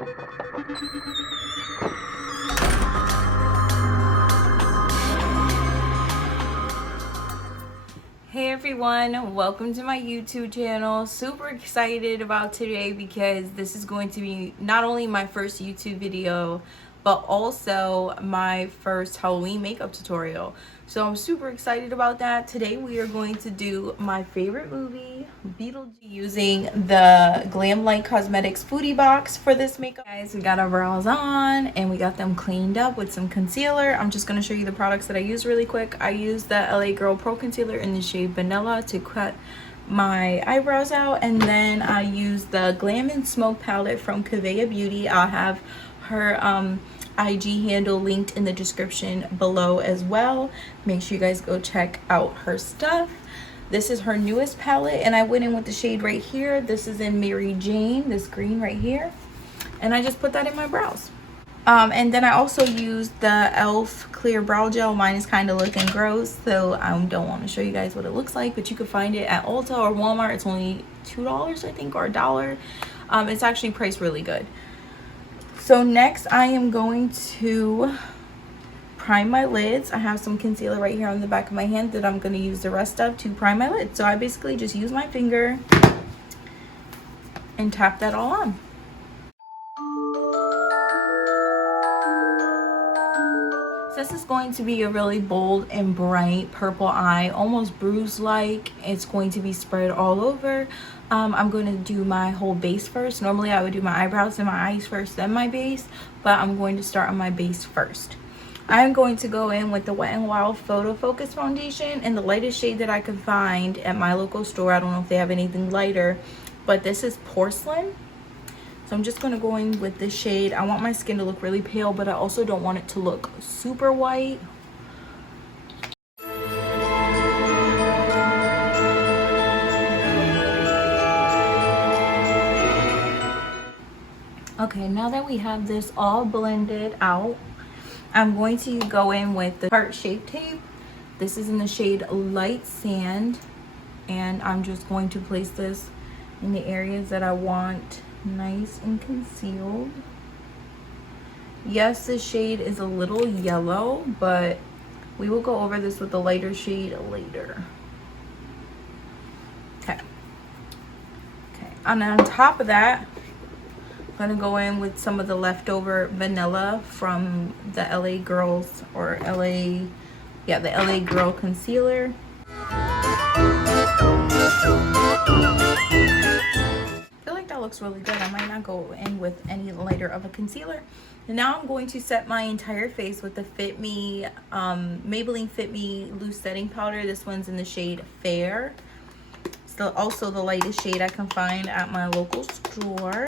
Hey everyone, welcome to my YouTube channel. Super excited about today because this is going to be not only my first YouTube video but also my first Halloween makeup tutorial. So I'm super excited about that. Today we are going to do my favorite movie, Beetle, using the Glam Light Cosmetics foodie box for this makeup. Guys, we got our brows on and we got them cleaned up with some concealer. I'm just going to show you the products that I use really quick. I use the LA Girl Pro Concealer in the shade Vanilla to cut my eyebrows out, and then I use the Glam and Smoke palette from Mariahbeauty. I'll have her IG handle linked in the description below as well. Make sure you guys go check out her stuff. This is her newest palette and I went in with the shade right here. This is in Mary Jane, this green right here, and I just put that in my brows. And then I also used the e.l.f. clear brow gel. Mine is kind of looking gross, so I don't want to show you guys what it looks like, but you can find it at Ulta or Walmart. It's only $2 I think, or $1. It's actually priced really good. So next I am going to prime my lids. I have some concealer right here on the back of my hand that I'm going to use the rest of to prime my lids. So I basically just use my finger and tap that all on. This is going to be a really bold and bright purple eye, almost bruise-like. It's going to be spread all over. I'm going to do my whole base first. Normally I would do my eyebrows and my eyes first, then my base, but I'm going to start on my base first. I'm going to go in with the Wet n Wild Photo Focus Foundation in the lightest shade that I can find at my local store. I don't know if they have anything lighter, but this is Porcelain. So I'm just going to go in with this shade. I want my skin to look really pale, but I also don't want it to look super white. Okay, now that we have this all blended out, I'm going to go in with the heart shape tape. This is in the shade Light Sand, and I'm just going to place this in the areas that I want nice and concealed. Yes, this shade is a little yellow, but we will go over this with a lighter shade later. Okay, and on top of that, I'm gonna go in with some of the leftover vanilla from the LA Girls, or the LA Girl concealer. Looks really good. I might not go in with any lighter of a concealer. And now I'm going to set my entire face with the Fit Me Maybelline Fit Me loose setting powder. This one's in the shade Fair. It's also the lightest shade I can find at my local store.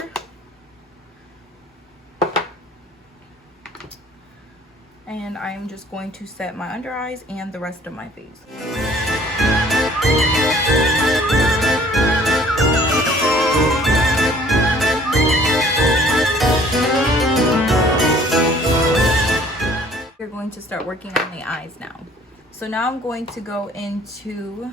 And I'm just going to set my under eyes and the rest of my face. We're going to start working on the eyes now. So now I'm going to go into,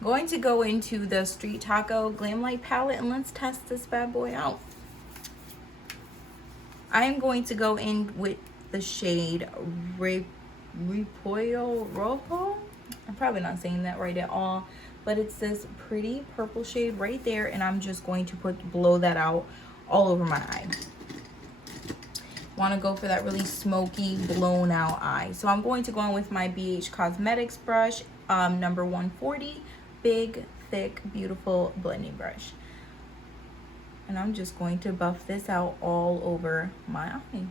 the Street Taco Glam Light palette, and let's test this bad boy out. I am going to go in with the shade Repollo Rojo. I'm probably not saying that right at all, but it's this pretty purple shade right there, and I'm just going to blow that out all over my eye. Want to go for that really smoky, blown out eye. So I'm going to go in with my BH Cosmetics brush, number 140, big, thick, beautiful blending brush. And I'm just going to buff this out all over my eye.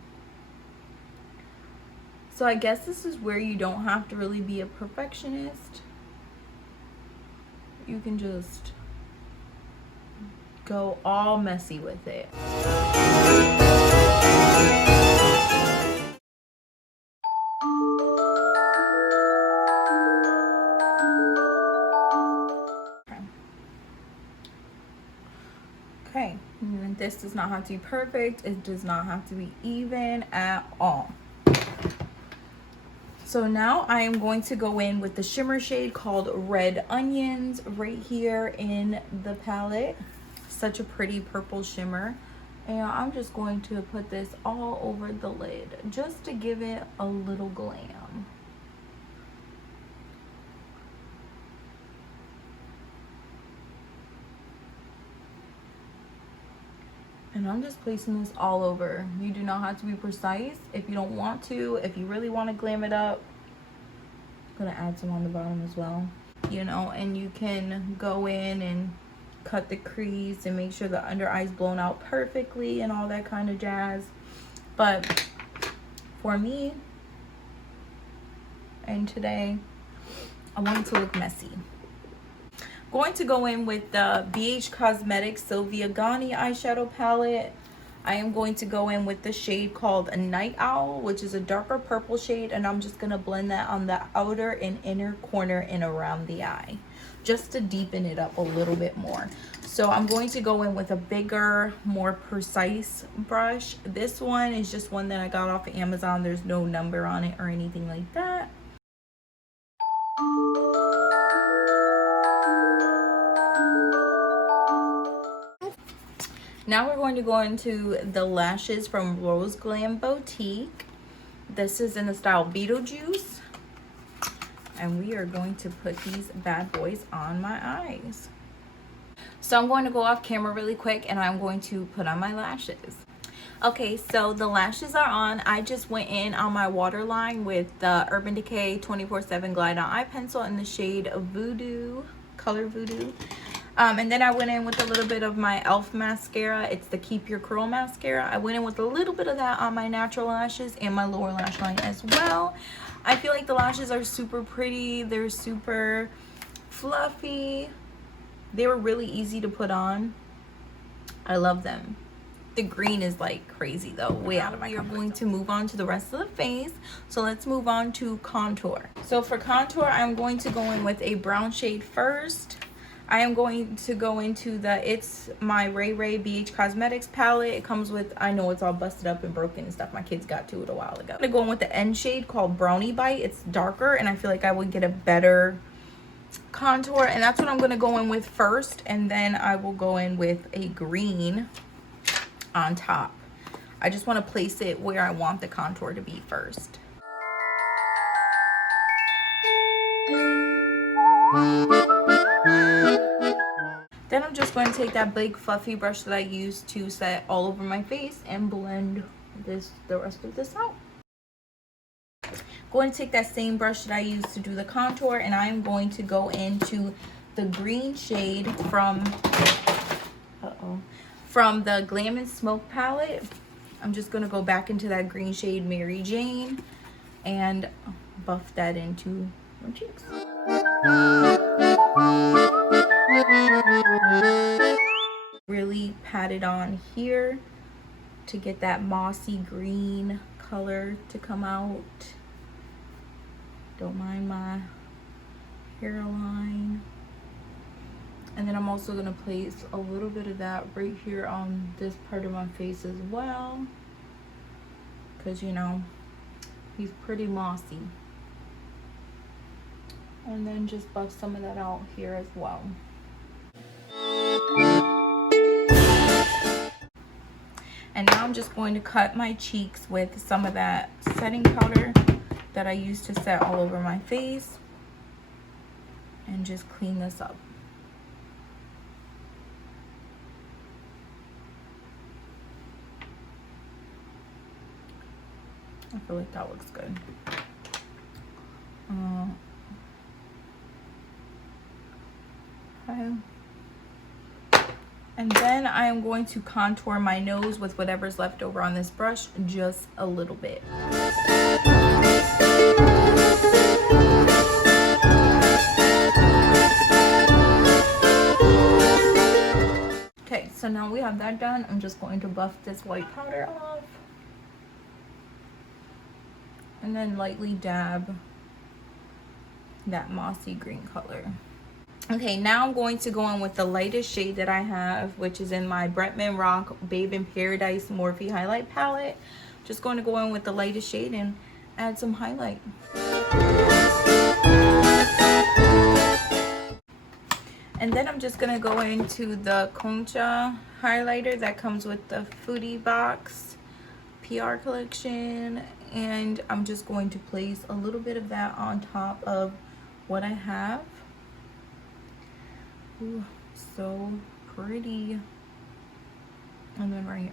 So I guess this is where you don't have to really be a perfectionist. You can just go all messy with it. Okay, and this does not have to be perfect. It does not have to be even at all. So now I am going to go in with the shimmer shade called Red Onions right here in the palette. such a pretty purple shimmer. And I'm just going to put this all over the lid just to give it a little glam. And I'm just placing this all over. You do not have to be precise if you don't want to. If you really want to glam it up, I'm gonna add some on the bottom as well. You know, and you can go in and cut the crease and make sure the under eye's blown out perfectly and all that kind of jazz. But for me, and today, I want it to look messy. Going to go in with the BH Cosmetics Sylvia Ghani eyeshadow palette. I am going to go in with the shade called a Night Owl, which is a darker purple shade, and I'm just going to blend that on the outer and inner corner and around the eye, just to deepen it up a little bit more. So I'm going to go in with a bigger, more precise brush. This one is just one that I got off of Amazon. There's no number on it or anything like that. Now we're going to go into the lashes from Rose Glam Boutique. This is in the style Beetlejuice. And we are going to put these bad boys on my eyes. So I'm going to go off camera really quick and I'm going to put on my lashes. Okay, so the lashes are on. I just went in on my waterline with the Urban Decay 24/7 Glide On Eye Pencil in the shade Voodoo, color Voodoo. And then I went in with a little bit of my e.l.f. mascara. It's the Keep Your Curl mascara. I went in with a little bit of that on my natural lashes and my lower lash line as well. I feel like the lashes are super pretty. They're super fluffy. They were really easy to put on. I love them. The green is like crazy though, way out of my comfort zone. We are going to move on to the rest of the face. So let's move on to contour. So for contour, I'm going to go in with a brown shade first. I am going to go into It's My Ray Ray BH Cosmetics palette. It comes with, I know it's all busted up and broken and stuff. My kids got to it a while ago. I'm going to go in with the end shade called Brownie Bite. It's darker and I feel like I would get a better contour. And that's what I'm going to go in with first. And then I will go in with a green on top. I just want to place it where I want the contour to be first. Then I'm just going to take that big fluffy brush that I used to set all over my face and blend the rest of this out. Going to take that same brush that I used to do the contour and I am going to go into the green shade from the Glam and Smoke palette. I'm just going to go back into that green shade Mary Jane and buff that into my cheeks. Really pat it on here to get that mossy green color to come out. Don't mind my hairline. And then I'm also going to place a little bit of that right here on this part of my face as well, because you know he's pretty mossy. And then just buff some of that out here as well. And now I'm just going to cut my cheeks with some of that setting powder that I used to set all over my face and just clean this up. I feel like that looks good. Okay. And then I am going to contour my nose with whatever's left over on this brush just a little bit. Okay, so now we have that done. I'm just going to buff this white powder off. And then lightly dab that mossy green color. Okay, now I'm going to go in with the lightest shade that I have, which is in my Bretman Rock Babe in Paradise Morphe highlight palette. Just going to go in with the lightest shade and add some highlight. And then I'm just gonna go into the Concha highlighter that comes with the Foodie Box PR collection, and I'm just going to place a little bit of that on top of what I have. Ooh, so pretty. And then right here,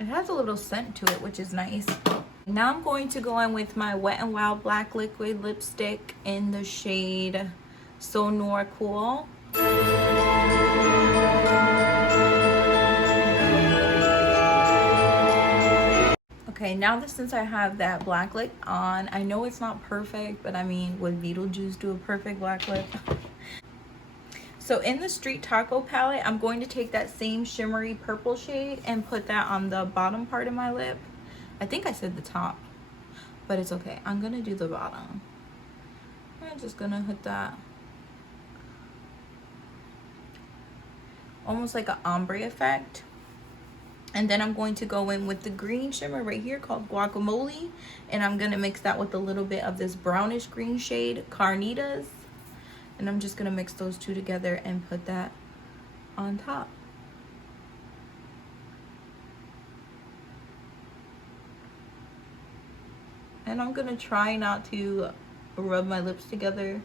it has a little scent to it, which is nice. Now I'm going to go in with my Wet n Wild black liquid lipstick in the shade Sonor Cool. Okay, now that since I have that black lip on, I know it's not perfect, but I mean, would Beetlejuice do a perfect black lip? So in the Street Taco palette, I'm going to take that same shimmery purple shade and put that on the bottom part of my lip. I think I said the top, but it's okay. I'm gonna do the bottom. I'm just gonna hit that. Almost like an ombre effect. And then I'm going to go in with the green shimmer right here called Guacamole. And I'm gonna mix that with a little bit of this brownish green shade, Carnitas. And I'm just gonna mix those two together and put that on top. And I'm gonna try not to rub my lips together.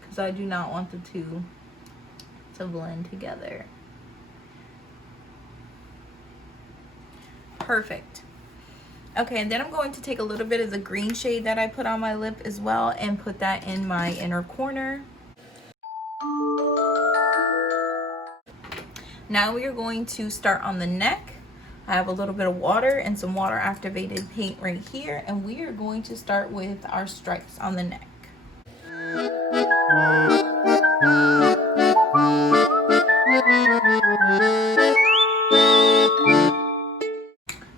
Because I do not want the two to blend together. Perfect. Okay, and then I'm going to take a little bit of the green shade that I put on my lip as well and put that in my inner corner. Now we are going to start on the neck. I have a little bit of water and some water activated paint right here, and we are going to start with our stripes on the neck.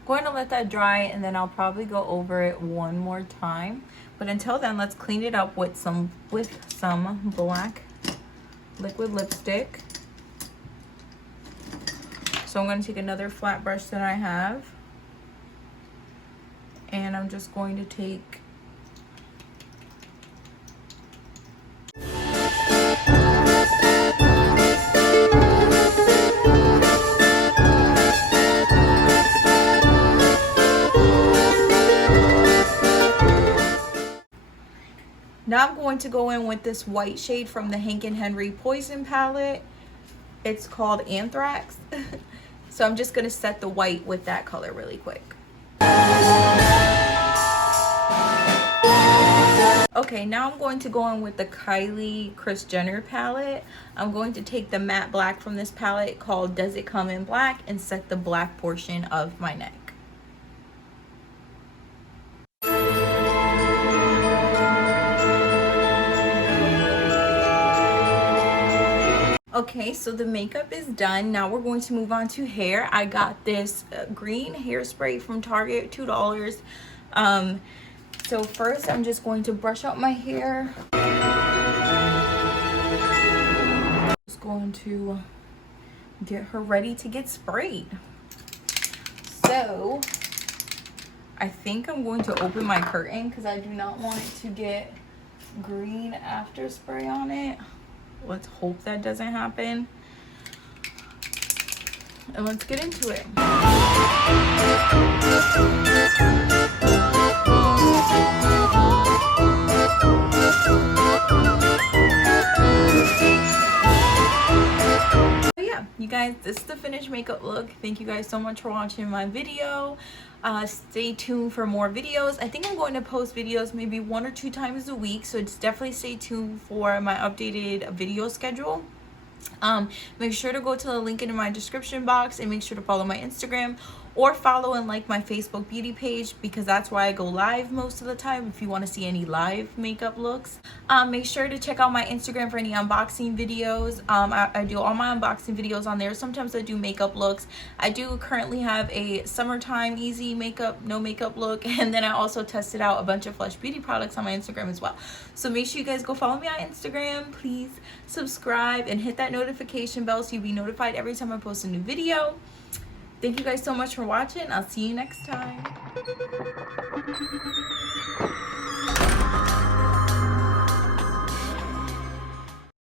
Going to let that dry, and then I'll probably go over it one more time, but until then, let's clean it up with some black liquid lipstick. So I'm going to take another flat brush that I have, and I'm just going to take Now I'm going to go in with this white shade from the Hank and Henry Poison palette. It's called Anthrax. So I'm just going to set the white with that color really quick. Okay, now I'm going to go in with the Kylie Kris Jenner palette. I'm going to take the matte black from this palette called Does It Come in Black and set the black portion of my neck. Okay, so the makeup is done. Now we're going to move on to hair. I got this green hairspray from Target, $2. So first I'm just going to brush out my hair. Just going to get her ready to get sprayed. So I think I'm going to open my curtain because I do not want it to get green after spray on it. Let's hope that doesn't happen. And let's get into it. So yeah, you guys, this is the finished makeup look. Thank you guys so much for watching my video. Stay tuned for more videos. I think I'm going to post videos maybe 1 or 2 times a week, so just definitely stay tuned for my updated video schedule. Make sure to go to the link in my description box and make sure to follow my Instagram or follow and like my Facebook beauty page, because that's where I go live most of the time if you want to see any live makeup looks. Make sure to check out my Instagram for any unboxing videos. I do all my unboxing videos on there. Sometimes I do makeup looks. I do currently have a summertime easy makeup, no makeup look, and then I also tested out a bunch of Flush Beauty products on my Instagram as well. So make sure you guys go follow me on Instagram. Please subscribe and hit that notification bell so you'll be notified every time I post a new video. Thank you guys so much for watching. I'll see you next time.